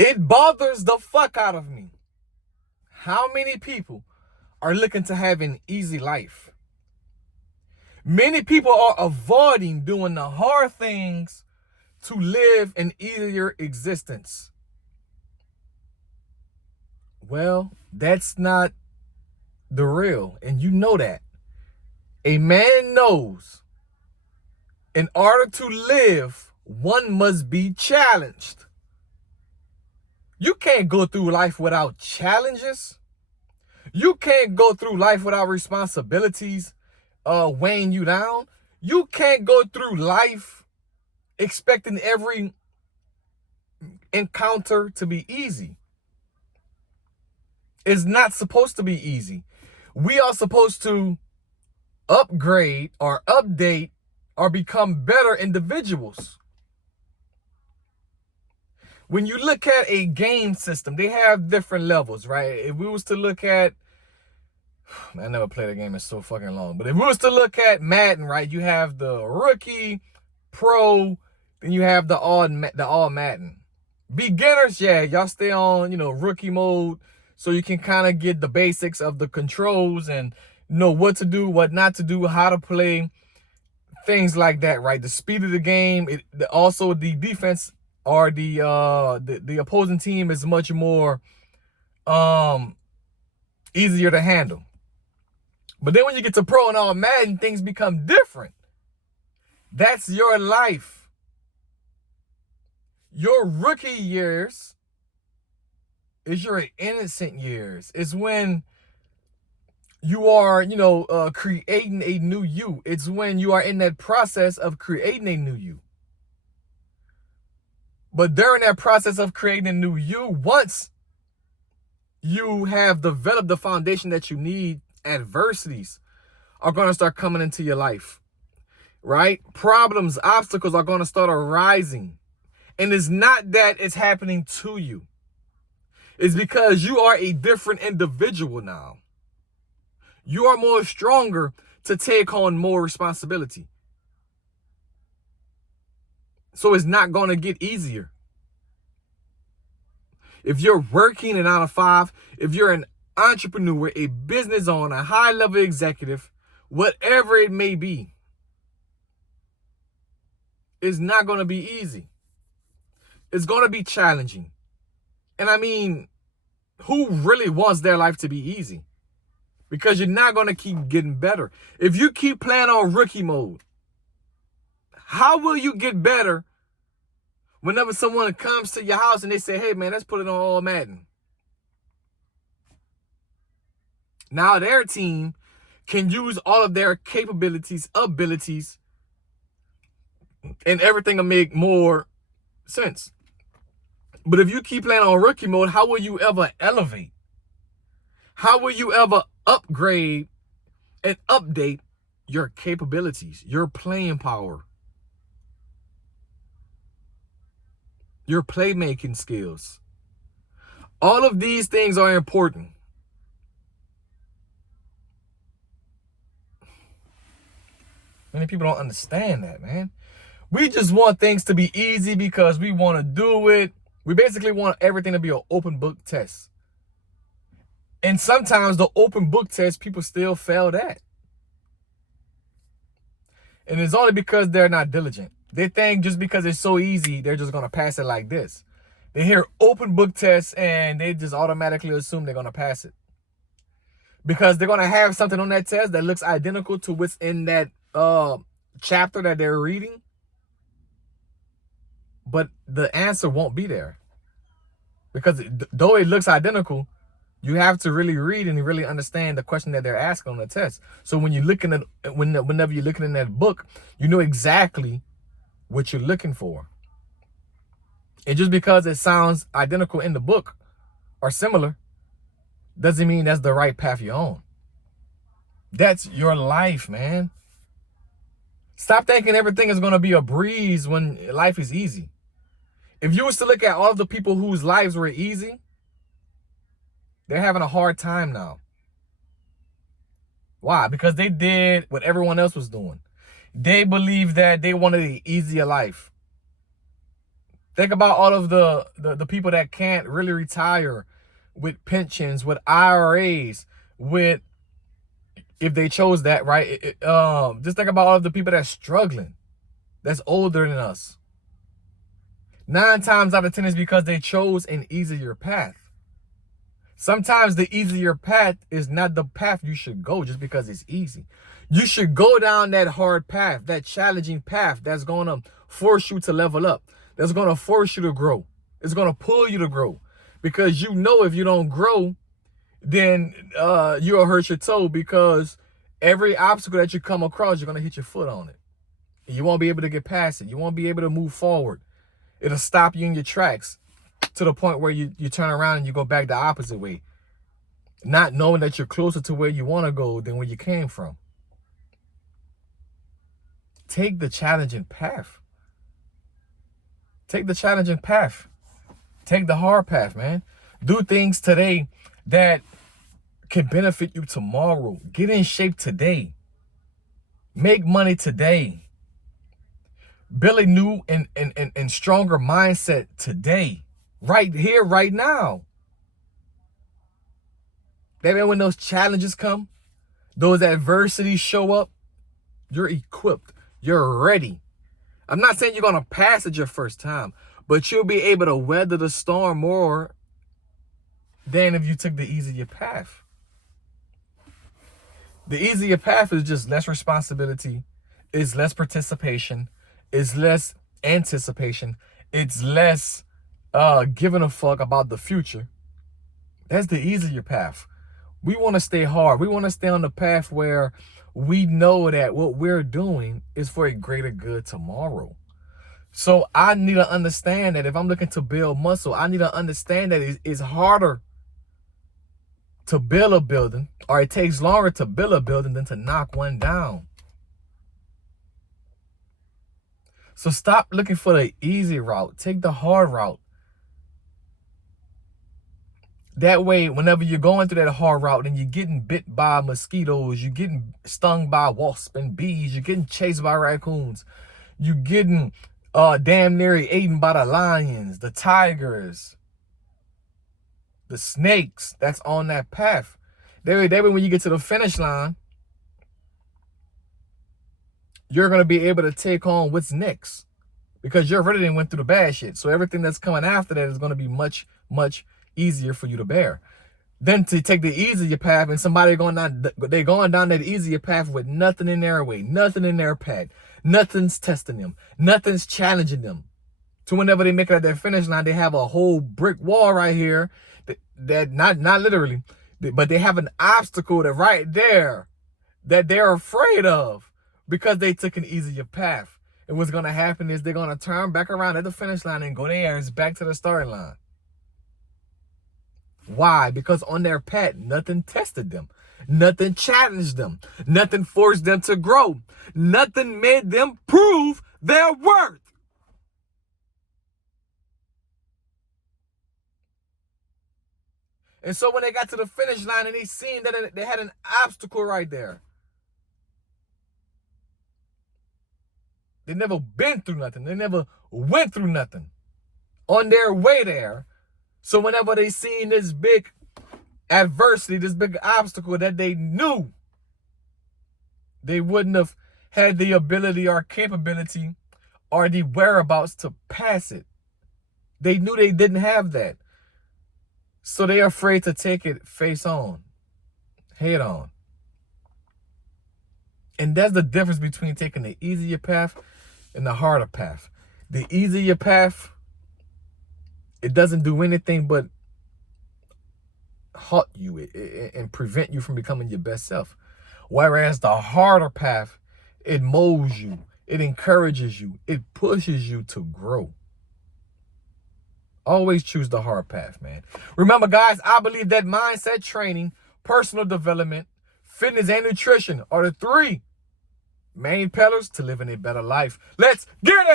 It bothers the fuck out of me. How many people are looking to have an easy life? Many people are avoiding doing the hard things to live an easier existence. Well, that's not the real, and you know that. A man knows in order to live, one must be challenged. You can't go through life without challenges. You can't go through life without responsibilities weighing you down. You can't go through life expecting every encounter to be easy. It's not supposed to be easy. We are supposed to upgrade or update or become better individuals. When you look at a game system, they have different levels, right? If we was to look at, I never played a game in so fucking long, but if we was to look at Madden, right, you have the rookie, pro, then you have the all Madden. Beginners, yeah, y'all stay on, rookie mode, so you can kind of get the basics of the controls and know what to do, what not to do, how to play, things like that, right? The speed of the game, also the defense or the opposing team is much more easier to handle. But then when you get to pro and all Madden, things become different. That's your life. Your rookie years is your innocent years. It's when you are, creating a new you. It's when you are in that process of creating a new you. But during that process of creating a new you, once you have developed the foundation that you need, adversities are going to start coming into your life, right? Problems, obstacles are going to start arising. And it's not that it's happening to you. It's because you are a different individual now. You are more stronger to take on more responsibility. So it's not going to get easier. If you're working a 9-to-5, if you're an entrepreneur, a business owner, a high-level executive, whatever it may be, it's not going to be easy. It's going to be challenging. And I mean, who really wants their life to be easy? Because you're not going to keep getting better. If you keep playing on rookie mode, how will you get better whenever someone comes to your house and they say, hey, man, let's put it on all Madden? Now their team can use all of their capabilities, abilities, and everything will make more sense. But if you keep playing on rookie mode, how will you ever elevate? How will you ever upgrade and update your capabilities, your playing power, your playmaking skills? All of these things are important. Many people don't understand that, man. We just want things to be easy because we want to do it. We basically want everything to be an open book test. And sometimes the open book test, people still fail at. And it's only because they're not diligent. They think just because it's so easy, they're just going to pass it like this. They hear open book tests and they just automatically assume they're going to pass it. Because they're going to have something on that test that looks identical to what's in that chapter that they're reading. But the answer won't be there. Because though it looks identical, you have to really read and really understand the question that they're asking on the test. So when you're looking at, whenever you're looking in that book, you know exactly what you're looking for. And just because it sounds identical in the book or similar, doesn't mean that's the right path you're on. That's your life, man. Stop thinking everything is going to be a breeze when life is easy. If you was to look at all of the people whose lives were easy, they're having a hard time now. Why? Because they did what everyone else was doing. They believed that they wanted an easier life. Think about all of the people that can't really retire with pensions, with IRAs, with, if they chose that, right? Just think about all of the people that's struggling, that's older than us. 9 times out of 10 is because they chose an easier path. Sometimes the easier path is not the path you should go just because it's easy. You should go down that hard path, that challenging path that's going to force you to level up, that's going to force you to grow. It's going to pull you to grow, because you know if you don't grow, then you'll hurt your toe, because every obstacle that you come across, you're going to hit your foot on it. And you won't be able to get past it. You won't be able to move forward. It'll stop you in your tracks to the point where you turn around and you go back the opposite way, not knowing that you're closer to where you want to go than where you came from. Take the challenging path. Take the challenging path. Take the hard path, man. Do things today that can benefit you tomorrow. Get in shape today. Make money today. Build a new and stronger mindset today. Right here, right now. Baby, when those challenges come, those adversities show up, you're equipped. You're ready. I'm not saying you're going to pass it your first time, but you'll be able to weather the storm more than if you took the easier path. The easier path is just less responsibility, is less participation, is less anticipation, it's less giving a fuck about the future. That's the easier path. We want to stay hard. We want to stay on the path where we know that what we're doing is for a greater good tomorrow. So I need to understand that if I'm looking to build muscle, I need to understand that it's harder to build a building, or it takes longer to build a building than to knock one down. So stop looking for the easy route. Take the hard route. That way, whenever you're going through that hard route and you're getting bit by mosquitoes, you're getting stung by wasps and bees, you're getting chased by raccoons, you're getting damn near eaten by the lions, the tigers, the snakes that's on that path. That way, when you get to the finish line, you're going to be able to take on what's next, because you're already went through the bad shit. So everything that's coming after that is going to be much, much easier for you to bear. Then to take the easier path, and somebody going down that easier path with nothing in their way, nothing in their path, nothing's testing them, nothing's challenging them. So whenever they make it at their finish line, they have a whole brick wall right here that not literally, but they have an obstacle that right there that they're afraid of, because they took an easier path. And what's going to happen is they're going to turn back around at the finish line and go their ass back to the starting line. Why? Because on their path, nothing tested them. Nothing challenged them. Nothing forced them to grow. Nothing made them prove their worth. And so when they got to the finish line and they seen that they had an obstacle right there, they never been through nothing. They never went through nothing on their way there. So whenever they seen this big adversity, this big obstacle that they knew they wouldn't have had the ability or capability or the whereabouts to pass it. They knew they didn't have that. So they're afraid to take it face on, head on. And that's the difference between taking the easier path and the harder path. The easier path, it doesn't do anything but halt you and prevent you from becoming your best self. Whereas the harder path, it molds you, it encourages you, it pushes you to grow. Always choose the hard path, man. Remember, guys, I believe that mindset training, personal development, fitness, and nutrition are the 3 main pillars to living a better life. Let's get it!